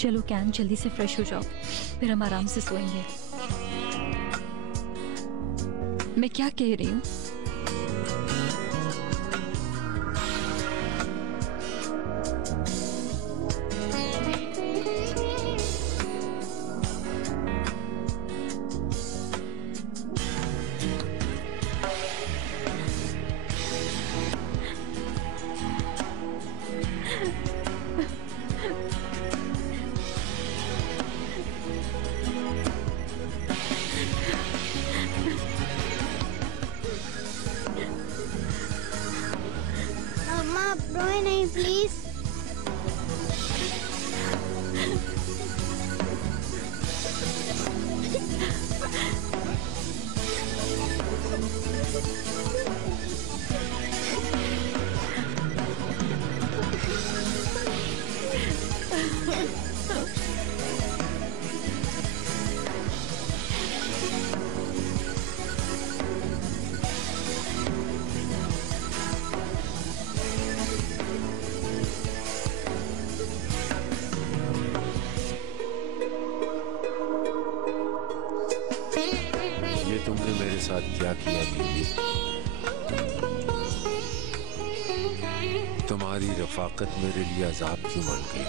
चलो कैन, जल्दी से फ्रेश हो जाओ, फिर हम आराम से सोएंगे। मैं क्या कह रही हूँ? अम्मा रोए नहीं प्लीज। ये तुमने मेरे साथ क्या किया बीवी? तुम्हारी रफाकत मेरे लिए अजाब क्यों बन गई?